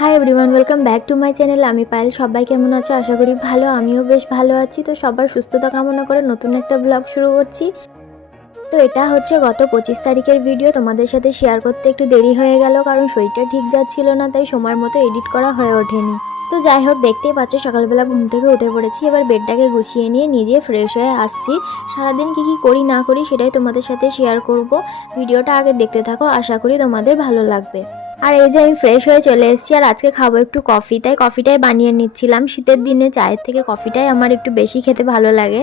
Hi everyone, welcome back to my channel. আমি পায়েল। সবাই কেমন আছো? আশা করি ভালো। আমিও বেশ ভালো আছি। তো সবার সুস্থতা কামনা করে নতুন একটা ব্লগ শুরু করছি। তো এটা হচ্ছে গত 25 তারিখের ভিডিও। তোমাদের সাথে শেয়ার করতে একটু দেরি হয়ে গেল, কারণ শরীরটা ঠিক যাচ্ছিল না, তাই সময় মতো এডিট করা হয়ে ওঠেনি। তো যাই হোক, দেখতেই পাচ্ছ সকালবেলা ঘুম থেকে উঠে পড়েছি। এবার বেডটাকে গুছিয়ে নিয়ে নিজে ফ্রেশ হয়ে আসছি। সারাদিন কী কী করি না করি সেটাই তোমাদের সাথে শেয়ার করব। ভিডিওটা আগে দেখতে থাকো, আশা করি তোমাদের ভালো লাগবে। আর এই যে আমি ফ্রেশ হয়ে চলে এসেছি, আর আজকে খাবো একটু কফি, তাই কফিটাই বানিয়ে নিচ্ছিলাম। শীতের দিনে চায়ের থেকে কফিটাই আমার একটু বেশি খেতে ভালো লাগে।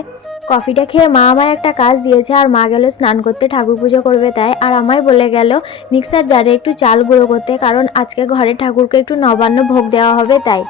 কফিটা খেয়ে মা আমায় একটা কাজ দিয়েছে, আর মা গেল স্নান করতে, ঠাকুর পুজো করবে তাই। আর আমায় বলে গেল মিক্সার জারে একটু চাল গুঁড়ো করতে, কারণ আজকে ঘরে ঠাকুরকে একটু নবান্ন ভোগ দেওয়া হবে তাই।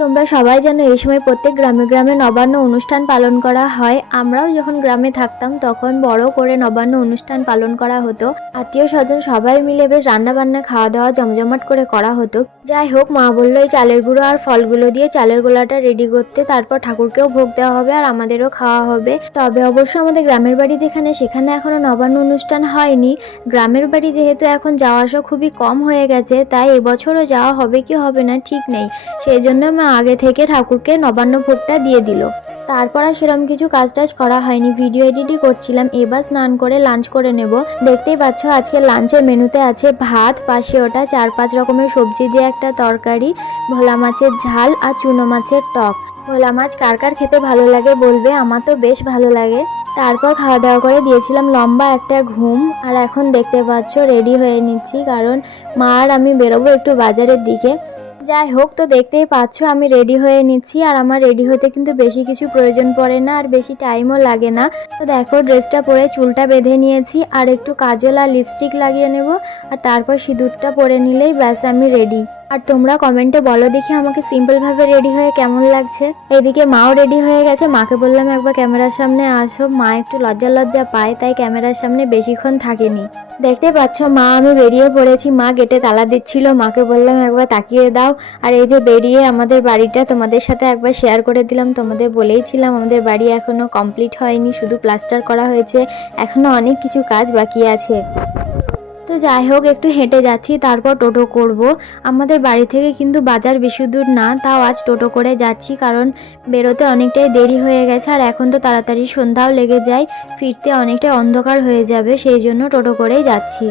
তোমরা সবাই জানো এই সময় প্রত্যেক গ্রামে গ্রামে নবান্ন অনুষ্ঠান পালন করা হয়। আমরাও যখন গ্রামে থাকতাম তখন বড় করে নবান্ন অনুষ্ঠান পালন করা হতো। আত্মীয় স্বজন সবাই মিলে বেশ রান্না বান্না খাওয়া দাওয়া জমজমাট করে করা হতো। যাই হোক, মা বললো এই চালের গুঁড়ো আর ফলগুলো দিয়ে চালের গোলাটা রেডি করতে, তারপর ঠাকুরকেও ভোগ দেওয়া হবে আর আমাদেরও খাওয়া হবে। তবে অবশ্য আমাদের গ্রামের বাড়ি যেখানে, সেখানে এখনো নবান্ন অনুষ্ঠান হয়নি। গ্রামের বাড়ি যেহেতু এখন যাওয়া আসা খুবই কম হয়ে গেছে, তাই এবছরও যাওয়া হবে কি হবে না ঠিক নেই। সেই জন্য মা আগে থেকে ঠাকুরকে নবান্ন ভোগটা দিয়ে দিল। তারপর আর সেরকম কিছু কাজ টাজ করা হয়নি, ভিডিও এডিটই করছিলাম। এবার স্নান করে লাঞ্চ করে নেব। দেখতেই পাচ্ছ আজকে লাঞ্চের মেনুতে আছে ভাত, পাশে ওটা 4-5 রকমের সবজি দিয়ে একটা তরকারি, ভোলা মাছের ঝাল আর চুনো মাছের টক। ভোলা মাছ কার কার খেতে ভালো লাগে বলবে, আমার তো বেশ ভালো লাগে। তারপর খাওয়া দাওয়া করে দিয়েছিলাম লম্বা একটা ঘুম। আর এখন দেখতে পাচ্ছ রেডি হয়ে নিচ্ছি, কারণ মা আর আমি বেরোবো একটু বাজারের দিকে। যাই হোক, তো দেখতেই পাচ্ছ আমি রেডি হয়ে নিচ্ছি। আর আমার রেডি হতে কিন্তু বেশি কিছু প্রয়োজন পড়ে না, আর বেশি টাইমও লাগে না। তো দেখো, ড্রেসটা পরে চুলটা বেঁধে নিয়েছি, আর একটু কাজল আর লিপস্টিক লাগিয়ে নেব, আর তারপর সিঁদুরটা পরে নিলেই ব্যাস আমি রেডি। আর তোমরা কমেন্টে বলো দেখি আমাকে সিম্পলভাবে রেডি হয়ে কেমন লাগছে। এদিকে মাও রেডি হয়ে গেছে। মাকে বললাম একবার ক্যামেরার সামনে আসো। মা একটু লজ্জা লজ্জা পায়, তাই ক্যামেরার সামনে বেশিক্ষণ থাকেনি। দেখতে পাচ্ছ মা আমি বেরিয়ে পড়েছি। মা গেটে তালা দিচ্ছিল, মাকে বললাম একবার তাকিয়ে দাও। আর এই যে বেরিয়ে আমাদের বাড়িটা তোমাদের সাথে একবার শেয়ার করে দিলাম। তোমাদের বলেইছিলাম আমাদের বাড়ি এখনো কমপ্লিট হয়নি, শুধু প্লাস্টার করা হয়েছে, এখনো অনেক কিছু কাজ বাকি আছে। তো যাই হোক, একটু হেঁটে যাচ্ছি, তারপর টোটো করব। আমাদের বাড়ি থেকে কিন্তু বাজার বেশি দূর না, তাও আজ টোটো করে যাচ্ছি, কারণ বেরোতে অনেকটাই দেরি হয়ে গেছে। আর এখন তো তাড়াতাড়ি সন্ধ্যাও লেগে যায়, ফিরতে অনেকটাই অন্ধকার হয়ে যাবে, সেই জন্য টোটো করেই যাচ্ছি।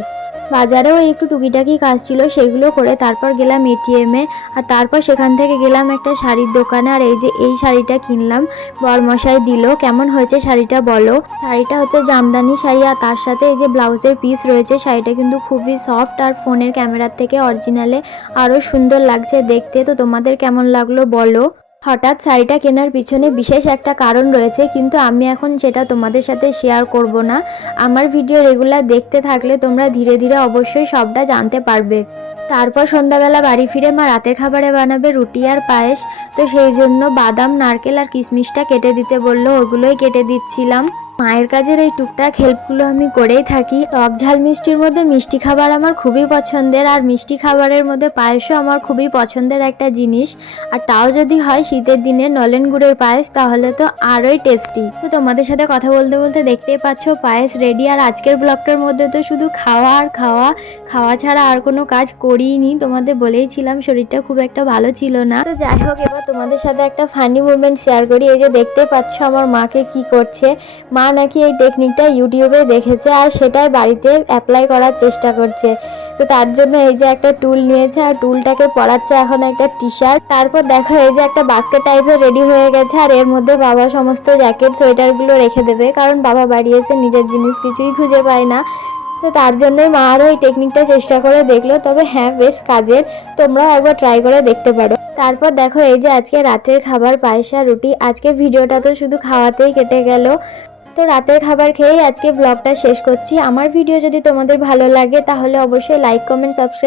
বাজারেও একটু টুকিটাকি কাজ ছিল, সেগুলো করে তারপর গেলাম এটিএমে। আর তারপর সেখান থেকে গেলাম একটা শাড়ির দোকানে। আর এই যে এই শাড়িটা কিনলাম, বরমশাই দিল। কেমন হয়েছে শাড়িটা বলো? শাড়িটা হচ্ছে জামদানি শাড়ি, আর তার সাথে এই যে ব্লাউজের পিস রয়েছে। শাড়িটা কিন্তু খুবই সফট, আর ফোনের ক্যামেরার থেকে অরিজিনালে আরও সুন্দর লাগছে দেখতে। তো তোমাদের কেমন লাগলো বলো। হঠাৎ শাড়িটা কেনার পিছনে বিশেষ একটা কারণ রয়েছে, কিন্তু আমি এখন সেটা তোমাদের সাথে শেয়ার করব না। আমার ভিডিও রেগুলার দেখতে থাকলে তোমরা ধীরে ধীরে অবশ্যই সবটা জানতে পারবে। তারপর সন্ধ্যাবেলা বাড়ি ফিরে মা রাতের খাবারে বানাবে রুটি আর পায়েস। তো সেই জন্য বাদাম, নারকেল আর কিশমিশটা কেটে দিতে বললো, ওগুলোই কেটে দিচ্ছিলাম। মায়ের কাজের এই টুকটাক হেল্পগুলো আমি করেই থাকি। টক ঝাল মিষ্টির মধ্যে মিষ্টি খাবার আমার খুবই পছন্দের, আর মিষ্টি খাবারের মধ্যে পায়েসও আমার খুবই পছন্দের একটা জিনিস। আর তাও যদি হয় শীতের দিনে নলেন গুড়ের পায়েস, তাহলে তো আরোই টেস্টি। তো তোমাদের সাথে কথা বলতে বলতে দেখতেই পাচ্ছ পায়েস রেডি। আর আজকের ব্লগটার মধ্যে তো শুধু খাওয়া আর খাওয়া, খাওয়া ছাড়া আর কোনো কাজ করিনি। তোমাদের বলেইছিলাম শরীরটা খুব একটা ভালো ছিল না। তো যাই হোক, এবার তোমাদের সাথে একটা ফানি মুভমেন্ট শেয়ার করি। এই যে দেখতে পাচ্ছ আমার মাকে কি করছে। মা নাকি এই টেকনিকটা ইউটিউবে দেখেছে, আর সেটাই বাড়িতে অ্যাপ্লাই করার চেষ্টা করছে। তো তার জন্য এই যে একটা টুল নিয়েছে, আর টুলটাকে পরাচ্ছে এখন একটা টি শার্ট। তারপর দেখো এই যে একটা বাস্কেট টাইপের রেডি হয়ে গেছে, আর এর মধ্যে বাবা সমস্ত জ্যাকেট সোয়েটারগুলো রেখে দেবে, কারণ বাবা বাড়ি এসে নিজের জিনিস কিছুই খুঁজে পায় না। তো তার জন্যই মা আরও এই টেকনিকটা চেষ্টা করে দেখলো। তবে হ্যাঁ, বেশ কাজের, তোমরাও একবার ট্রাই করে দেখতে পারো। তারপর দেখো এই যে আজকে রাতের খাবার পায়েস আর রুটি। আজকের ভিডিওটা তো শুধু খাওয়াতেই কেটে গেল। তো রাতের খাবার খেয়েই আজকে ব্লগটা শেষ করছি। আমার ভিডিও যদি তোমাদের ভালো লাগে তাহলে অবশ্যই লাইক, কমেন্ট, সাবস্ক্রাইব